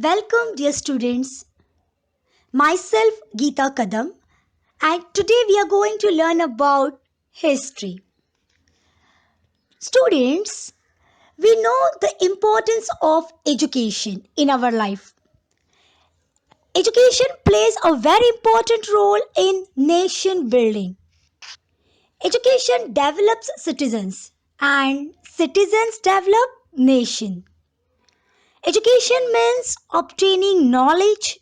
Welcome, dear students. Myself, Geeta Kadam, and today we are going to learn about history. Students, we know the importance of education in our life. Education plays a very important role in nation building. Education develops citizens, and citizens develop nation. Education means obtaining knowledge,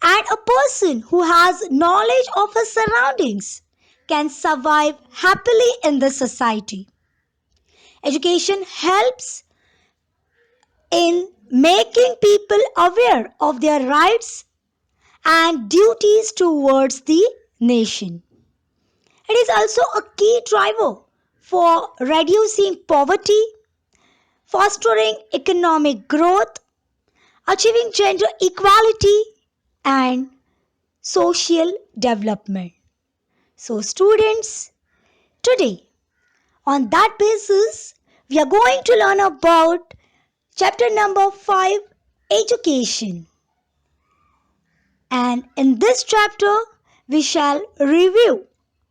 and a person who has knowledge of his surroundings can survive happily in the society. Education helps in making people aware of their rights and duties towards the nation. It is also a key driver for reducing poverty, fostering economic growth, achieving gender equality, and social development. So, students, today on that basis, we are going to learn about chapter number 5, Education. And in this chapter, we shall review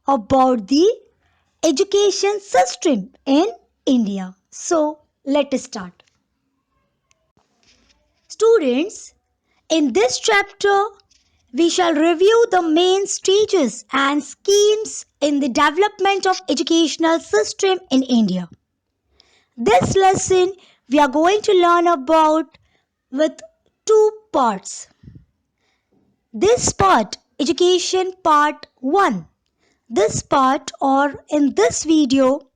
about the education system in India. So, let us start. Students, in this chapter, we shall review the main stages and schemes in the development of educational system in India. This lesson we are going to learn about with two parts. This part, education part 1. This part or in this video,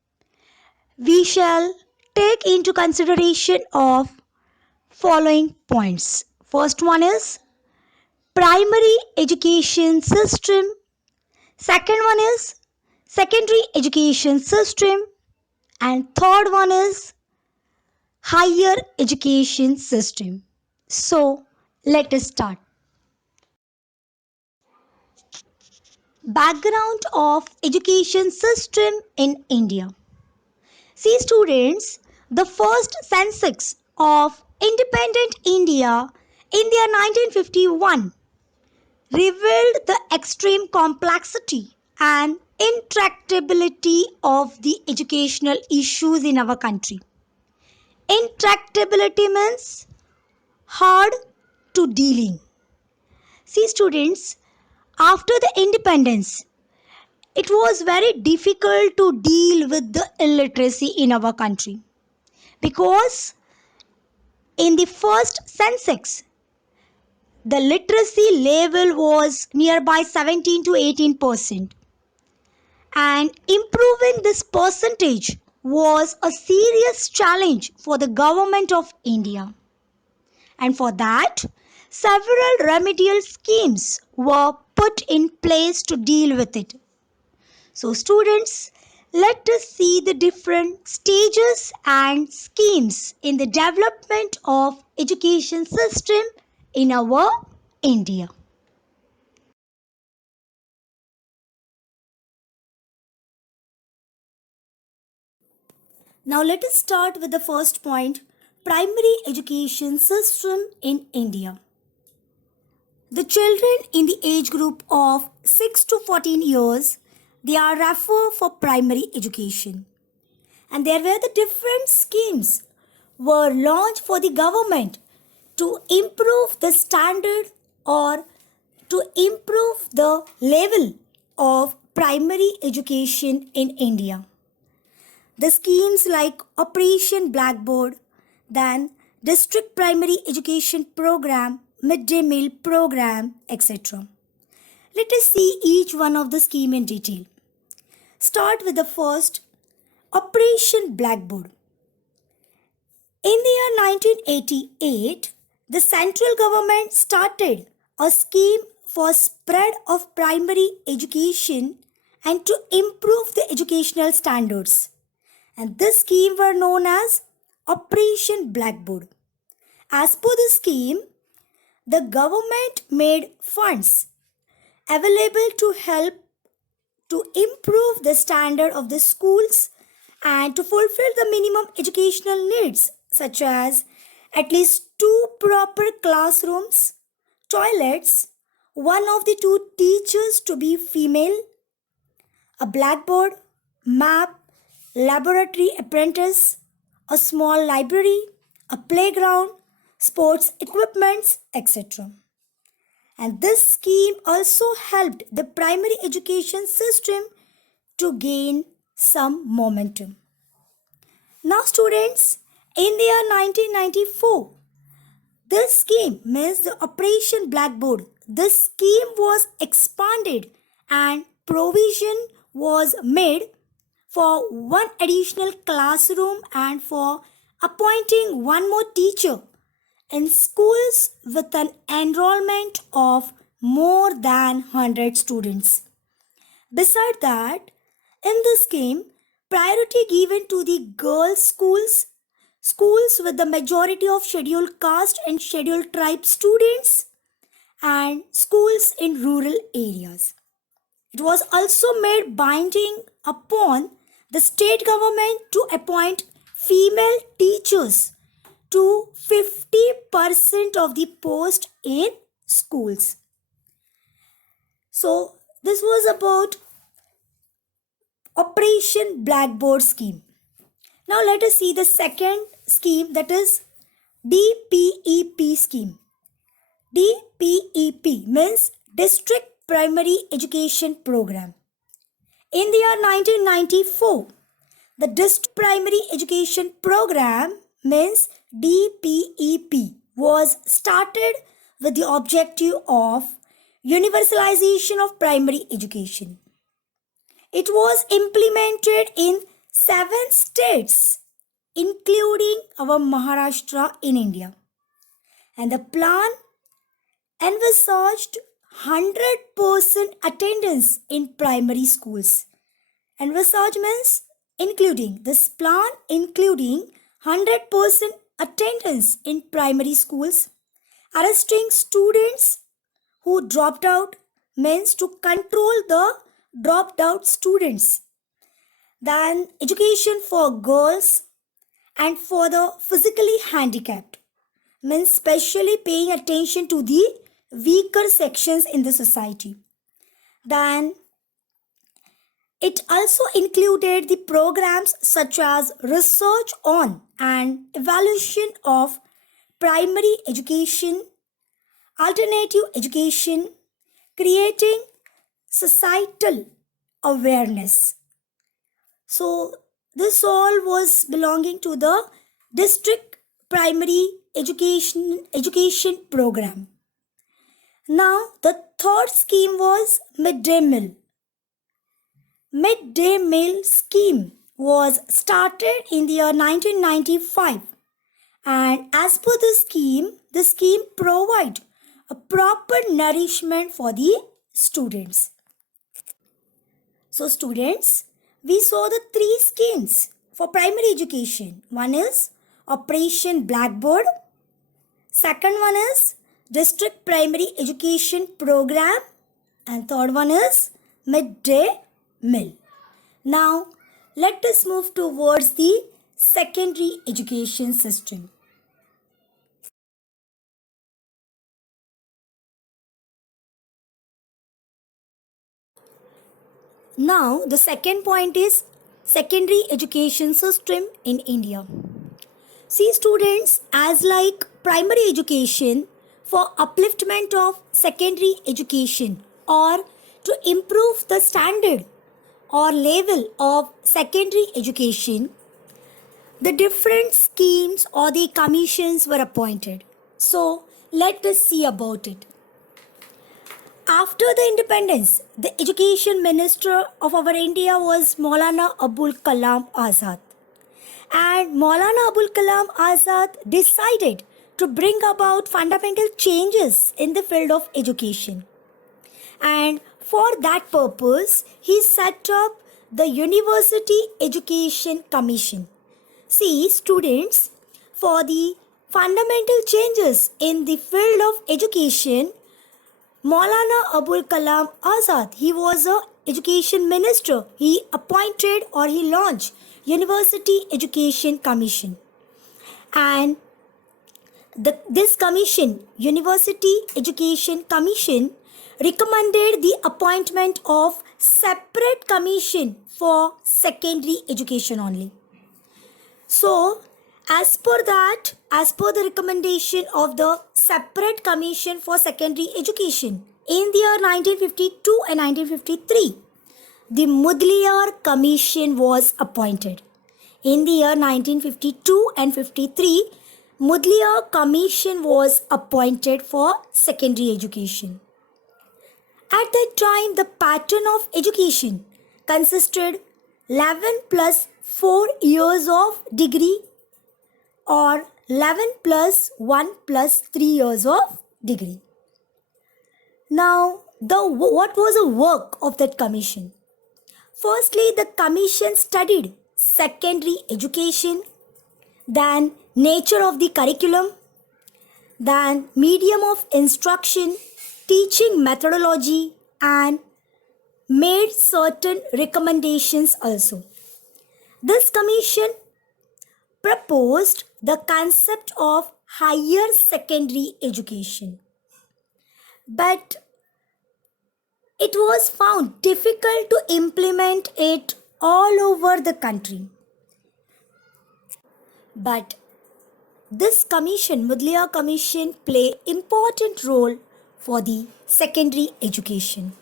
we shall take into consideration of following points. First one is primary education system. Second one is secondary education system. And third one is higher education system. So, let us start. Background of education system in India. See students, the first census of independent India in the year 1951 revealed the extreme complexity and intractability of the educational issues in our country. Intractability means hard to dealing. See students, after the independence, it was very difficult to deal with the illiteracy in our country because in the first census, the literacy level was nearby 17 to 18%, and improving this percentage was a serious challenge for the government of India. And for that, several remedial schemes were put in place to deal with it. So students, let us see the different stages and schemes in the development of education system in our India. Now let us start with the first point, primary education system in India. The children in the age group of 6 to 14 years, they are referred for primary education. And there were the different schemes were launched for the government to improve the standard or to improve the level of primary education in India. The schemes like Operation Blackboard, then District Primary Education Program, Midday Meal Program, etc. Let us see each one of the scheme in detail. Start with the first, Operation Blackboard. In the year 1988, the central government started a scheme for spread of primary education and to improve the educational standards. And this scheme were known as Operation Blackboard. As per the scheme, the government made funds available to help to improve the standard of the schools and to fulfill the minimum educational needs such as at least 2 proper classrooms, toilets, one of the 2 teachers to be female, a blackboard, map, laboratory apprentice, a small library, a playground, sports equipments, etc. And this scheme also helped the primary education system to gain some momentum. Now students, in the year 1994, this scheme means the Operation Blackboard. This scheme was expanded and provision was made for one additional classroom and for appointing one more teacher in schools with an enrollment of more than 100 students. Beside that, in this scheme, priority given to the girls' schools, schools with the majority of scheduled caste and scheduled tribe students, and schools in rural areas. It was also made binding upon the state government to appoint female teachers to 50% of the post in schools. So this was about Operation Blackboard scheme. Now let us see the second scheme, that is DPEP scheme. DPEP means District Primary Education Program. In the year 1994, the District Primary Education Program means DPEP was started with the objective of universalization of primary education. It was implemented in 7 states, including our Maharashtra in India. And the plan envisaged 100% attendance in primary schools. Envisage means including. This plan including 100% attendance in primary schools, arresting students who dropped out means to control the dropped out students. Then education for girls and for the physically handicapped means specially paying attention to the weaker sections in the society. Then it also included the programs such as research on and evaluation of primary education, alternative education, creating societal awareness. So this all was belonging to the district primary education program. Now the third scheme was midday meal. Midday meal scheme was started in the year 1995, and as per the scheme provide a proper nourishment for the students. So students, we saw the 3 schemes for primary education. One is Operation Blackboard. Second one is District Primary Education Program. And third one is Midday Meal. Now, let us move towards the secondary education system. Now, the second point is secondary education system in India. See students, as like primary education, for upliftment of secondary education or to improve the standard or level of secondary education, the different schemes or the commissions were appointed. So, let us see about it. After the independence, the education minister of our India was Maulana Abul Kalam Azad. And Maulana Abul Kalam Azad decided to bring about fundamental changes in the field of education. And for that purpose, he set up the University Education Commission. See, students, for the fundamental changes in the field of education, Maulana Abul Kalam Azad, he was a education minister. He appointed or he launched University Education Commission. And This commission, University Education Commission, recommended the appointment of separate commission for secondary education only. So, as per the recommendation of the separate commission for secondary education in the year 1952 and 1953, the Mudaliar Commission was appointed. In the year 1952 and 53, Mudaliar Commission was appointed for secondary education. At that time, the pattern of education consisted 11 plus 4 years of degree or 11 plus 1 plus 3 years of degree. Now, what was the work of that commission? Firstly, the commission studied secondary education, then nature of the curriculum, then medium of instruction, teaching methodology, and made certain recommendations also. This commission proposed the concept of higher secondary education, but it was found difficult to implement it all over the country. But this commission, Mudaliar Commission, play important role for the secondary education.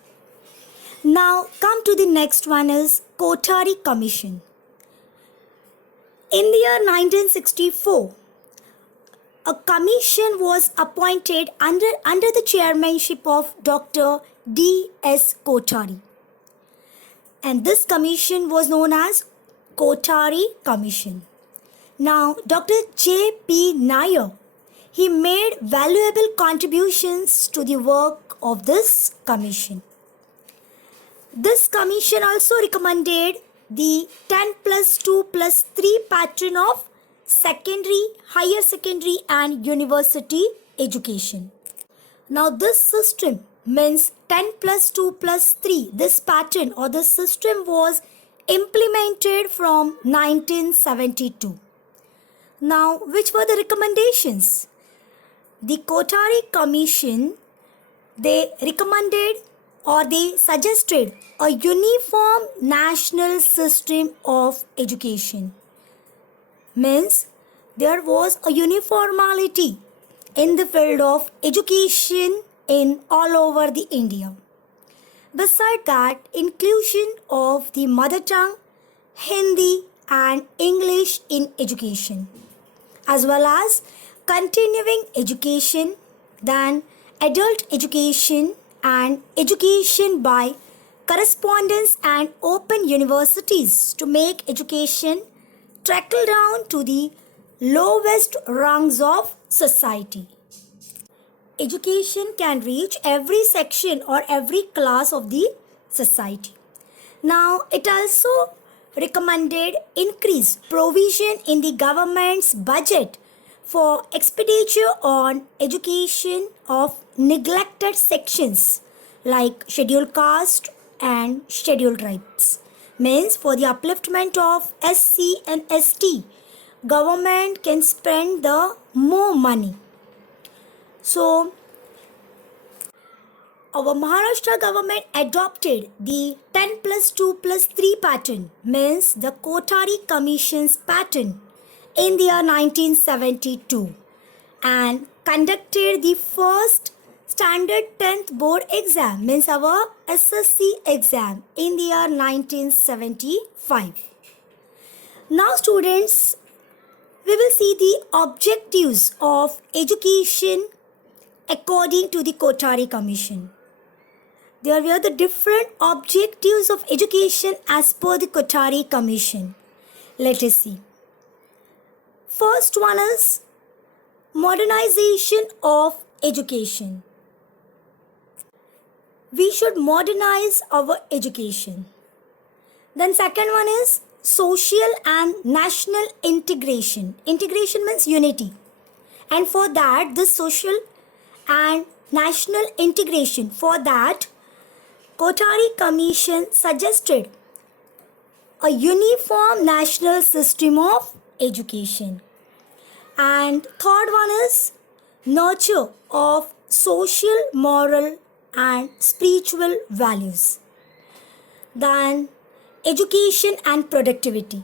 Now come to the next one is Kothari Commission. In the year 1964, a commission was appointed under the chairmanship of Dr. D.S. Kothari. And this commission was known as Kothari Commission. Now, Dr. J.P. Nair, he made valuable contributions to the work of this commission. This commission also recommended the 10 plus 2 plus 3 pattern of secondary, higher secondary and university education. Now this system means 10 plus 2 plus 3. This pattern or this system was implemented from 1972. Now, which were the recommendations? The Kothari Commission, they recommended or they suggested a uniform national system of education. Means there was a uniformity in the field of education in all over the India. Beside that, inclusion of the mother tongue, Hindi and English in education, as well as continuing education, then adult education and education by correspondence and open universities to make education trickle down to the lowest rungs of society. Education can reach every section or every class of the society. Now, it also recommended increased provision in the government's budget for expenditure on education of neglected sections like scheduled caste and scheduled tribes. Means for the upliftment of SC and ST, government can spend the more money. So, our Maharashtra government adopted the 10 plus 2 plus 3 pattern, means the Kothari Commission's pattern, in the year 1972 and conducted the first standard 10th board exam, means our SSC exam, in the year 1975. Now students, we will see the objectives of education according to the Kothari Commission. There were the different objectives of education as per the Kothari Commission. Let us see. First one is modernization of education. We should modernize our education. Then second one is social and national integration. Integration means unity. And for that, this social and national integration, for that, Kothari Commission suggested a uniform national system of education. And third one is nurture of social, moral, and spiritual values. Then, education and productivity.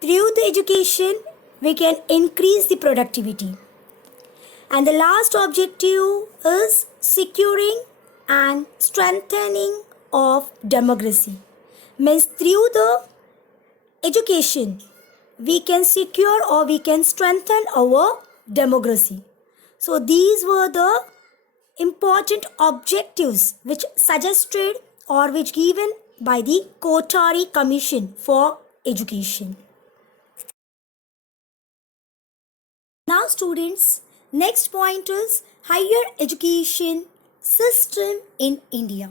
Through the education, we can increase the productivity. And the last objective is securing and strengthening of democracy. Means through the education, we can secure or we can strengthen our democracy. So these were the important objectives which suggested or which given by the Kothari Commission for Education. Now students, next point is higher education system in India.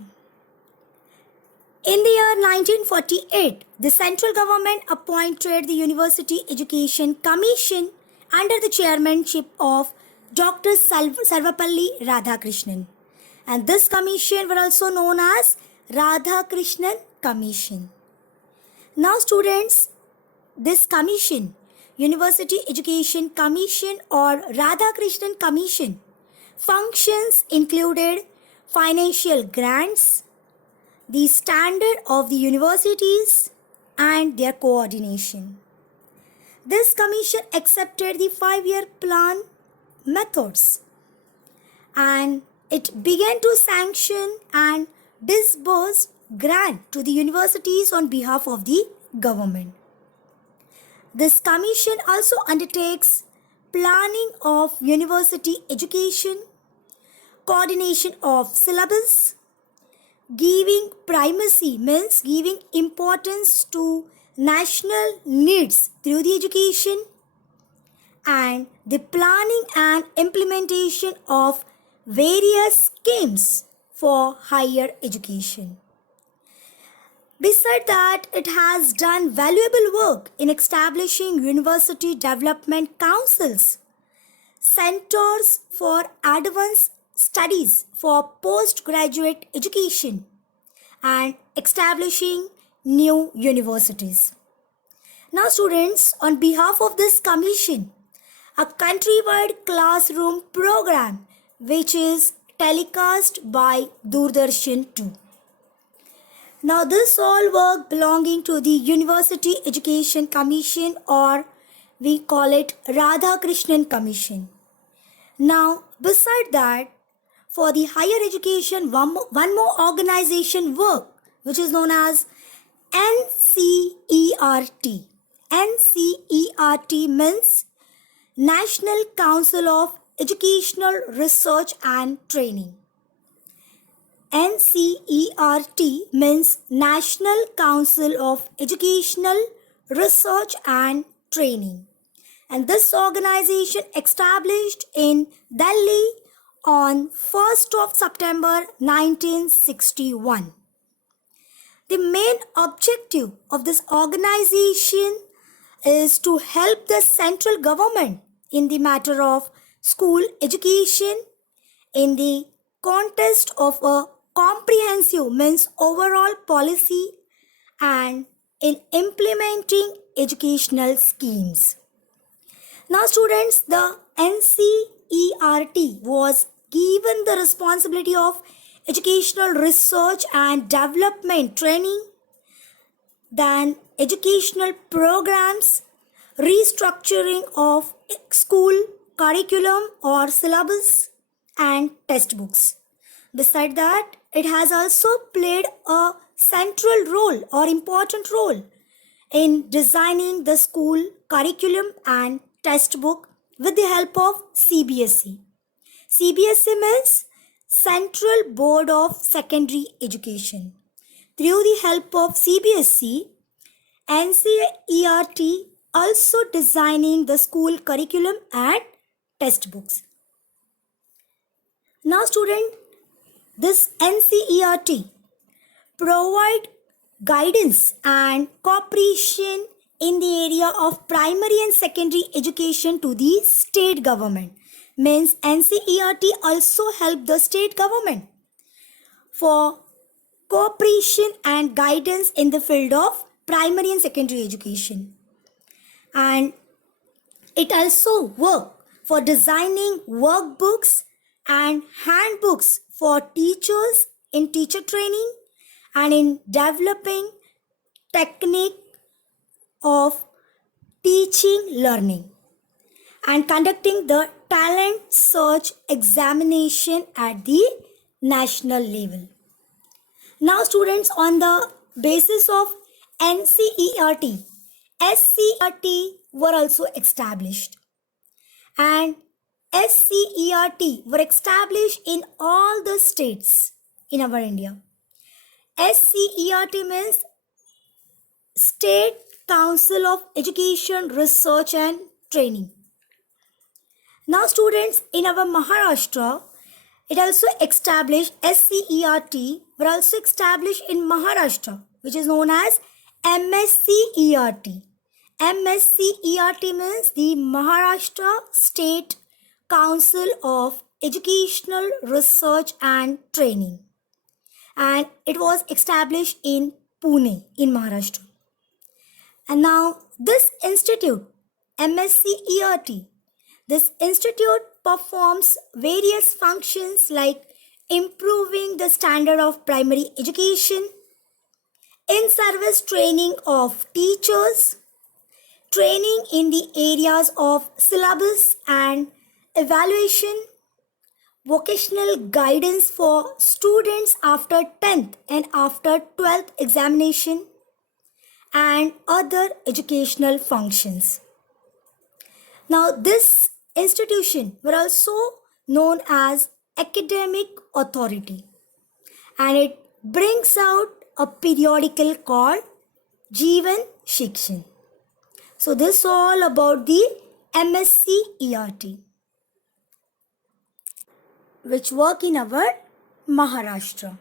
In the year 1948, the central government appointed the University Education Commission under the chairmanship of Dr. Sarvapalli Radhakrishnan. And this commission were also known as Radhakrishnan Commission. Now students, this commission, University Education Commission or Radhakrishnan Commission, functions included financial grants, the standard of the universities and their coordination. This commission accepted the 5-year plan methods and it began to sanction and disburse grant to the universities on behalf of the government. This commission also undertakes planning of university education, coordination of syllabus, giving primacy means giving importance to national needs through the education, and the planning and implementation of various schemes for higher education. Besides that, it has done valuable work in establishing university development councils, centers for advanced studies for postgraduate education, and establishing new universities. Now students, on behalf of this commission, a countrywide classroom program which is telecast by Doordarshan 2. Now this all work belonging to the University Education Commission or we call it Radhakrishnan Commission. Now beside that, for the higher education, one more organization work which is known as NCERT. NCERT means National Council of Educational Research and Training. NCERT means National Council of Educational Research and Training. And this organization established in Delhi on 1st of September 1961. The main objective of this organization is to help the central government in the matter of school education in the context of a comprehensive means overall policy and in implementing educational schemes. Now students, the NCERT was given the responsibility of educational research and development training, then educational programs, restructuring of school curriculum or syllabus and textbooks. Beside that, it has also played a central role or important role in designing the school curriculum and textbook with the help of CBSE. CBSE means Central Board of Secondary Education. Through the help of CBSE, NCERT also designing the school curriculum and textbooks. Now student, this NCERT provide guidance and cooperation in the area of primary and secondary education to the state government. Means NCERT also help the state government for cooperation and guidance in the field of primary and secondary education. And it also work for designing workbooks and handbooks for teachers in teacher training and in developing technique of teaching learning and conducting the talent search examination at the national level. Now students, on the basis of NCERT, SCERT were also established, and SCERT were established in all the states in our India. SCERT means State Council of Education, Research and Training. Now students, in our Maharashtra, it also established SCERT were also established in Maharashtra, which is known as MSCERT. MSCERT means the Maharashtra State Council of Educational Research and Training, and it was established in Pune in Maharashtra. And now this institute, MSCERT, this institute performs various functions like improving the standard of primary education, in-service training of teachers, training in the areas of syllabus and evaluation, vocational guidance for students after 10th and after 12th examination, and other educational functions. Now, this institution were also known as academic authority, and it brings out a periodical called Jeevan Shikshan. So this is all about the MSCERT, which work in our Maharashtra.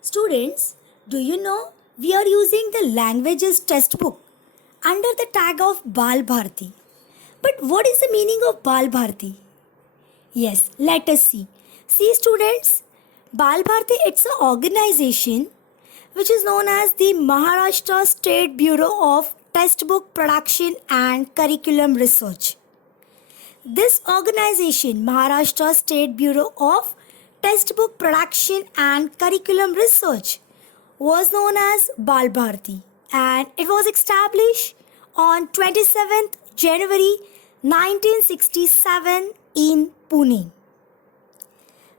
Students, do you know we are using the languages textbook under the tag of Bal Bharati? But what is the meaning of Bal Bharati? Yes, let us see. See students, Bal Bharati, it's an organization which is known as the Maharashtra State Bureau of Textbook Production and Curriculum Research. This organization, Maharashtra State Bureau of Textbook Production and Curriculum Research, was known as Bal Bharati, and it was established on 27th January 1967 in Pune.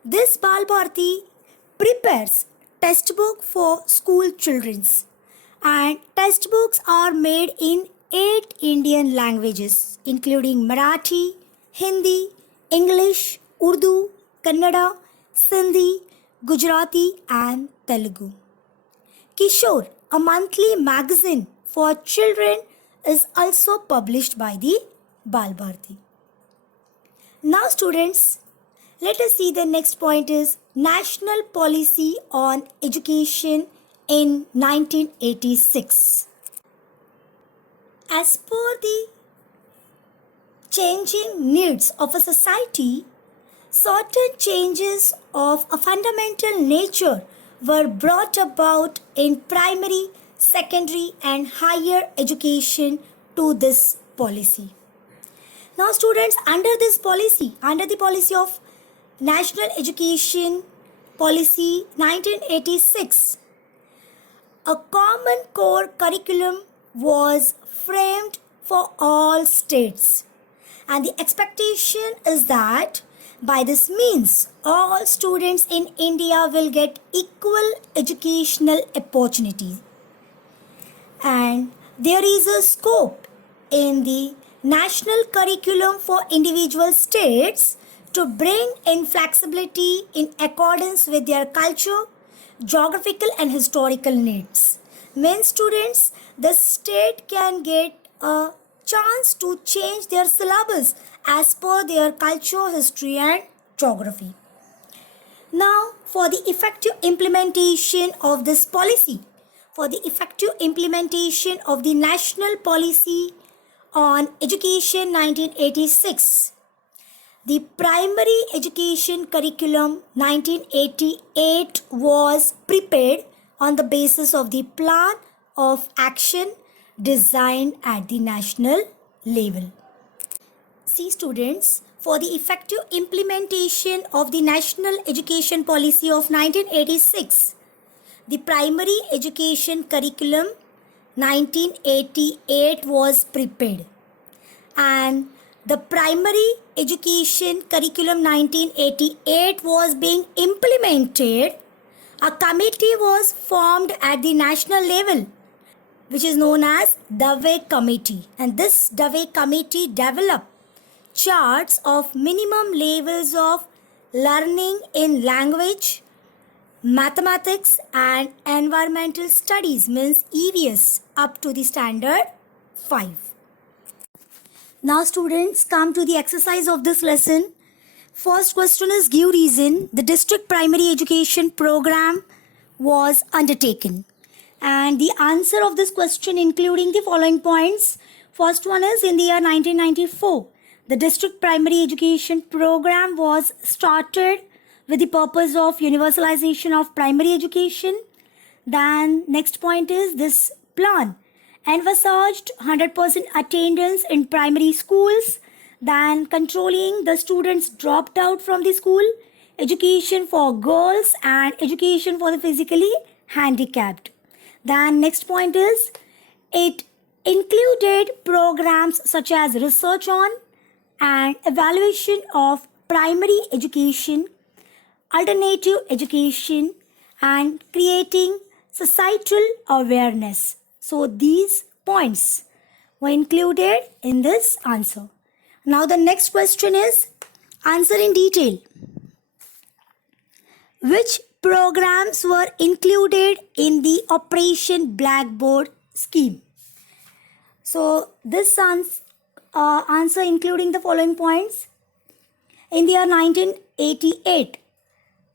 This Bal Bharati prepares textbook for school children, and textbooks are made in 8 Indian languages including Marathi, Hindi, English, Urdu, Kannada, Sindhi, Gujarati and Telugu. Kishore, a monthly magazine for children, is also published by the Bal Bharati. Now students, let us see the next point is National Policy on Education in 1986. As per the changing needs of a society, certain changes of a fundamental nature were brought about in primary, secondary and higher education to this policy. Now students, under the policy of National Education Policy 1986, a common core curriculum was framed for all states, and the expectation is that by this means all students in India will get equal educational opportunity, and there is a scope in the national curriculum for individual states to bring in flexibility in accordance with their culture, geographical and historical needs. Means students, the state can get a chance to change their syllabus as per their culture, history and geography. Now, for the effective implementation of this policy, for the effective implementation of the National Policy on Education 1986, the Primary Education Curriculum 1988 was prepared on the basis of the Plan of Action designed at the national level. See students, for the effective implementation of the National Education Policy of 1986, the Primary Education Curriculum 1988 was prepared, and the Primary Education Curriculum 1988 was being implemented. A committee was formed at the national level, which is known as Dave Committee, and this Dave Committee developed charts of minimum levels of learning in language, mathematics and environmental studies, means EVS, up to the standard 5. Now students, come to the exercise of this lesson. First question is, give reason the district primary education program was undertaken. And the answer of this question including the following points. First one is, in the year 1994, the district primary education program was started with the purpose of universalization of primary education. Then next point is, this plan envisaged 100% attendance in primary schools, then controlling the students dropped out from the school, education for girls and education for the physically handicapped. Then next point is, it included programs such as research on and evaluation of primary education, alternative education, and creating societal awareness. So these points were included in this answer. Now the next question is, answer in detail. Which programs were included in the Operation Blackboard scheme? So this answer including the following points. In the year 1988,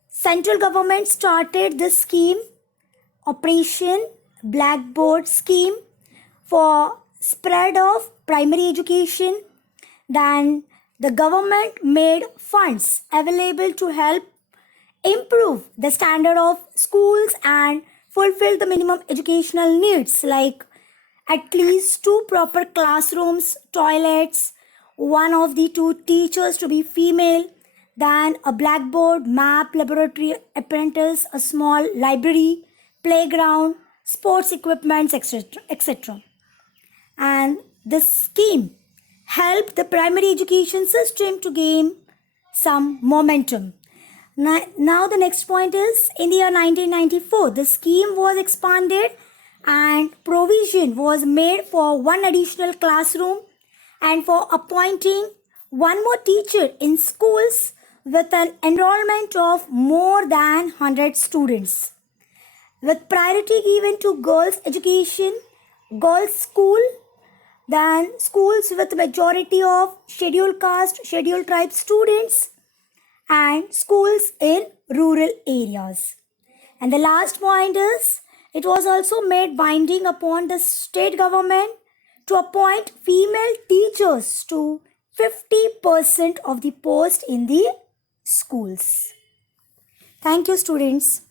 central government started this scheme, Operation Blackboard scheme, for spread of primary education. Then the government made funds available to help improve the standard of schools and fulfill the minimum educational needs, like at least 2 proper classrooms, toilets, one of the 2 teachers to be female, then a blackboard, map, laboratory apparatus, a small library, playground, sports equipment, etc. And this scheme helped the primary education system to gain some momentum. Now the next point is, in the year 1994, the scheme was expanded and provision was made for 1 additional classroom and for appointing 1 more teacher in schools with an enrollment of more than 100 students. With priority given to girls' education, girls' school, then schools with majority of scheduled caste, scheduled tribe students, and schools in rural areas. And the last point is, it was also made binding upon the state government to appoint female teachers to 50% of the post in the schools. Thank you, students.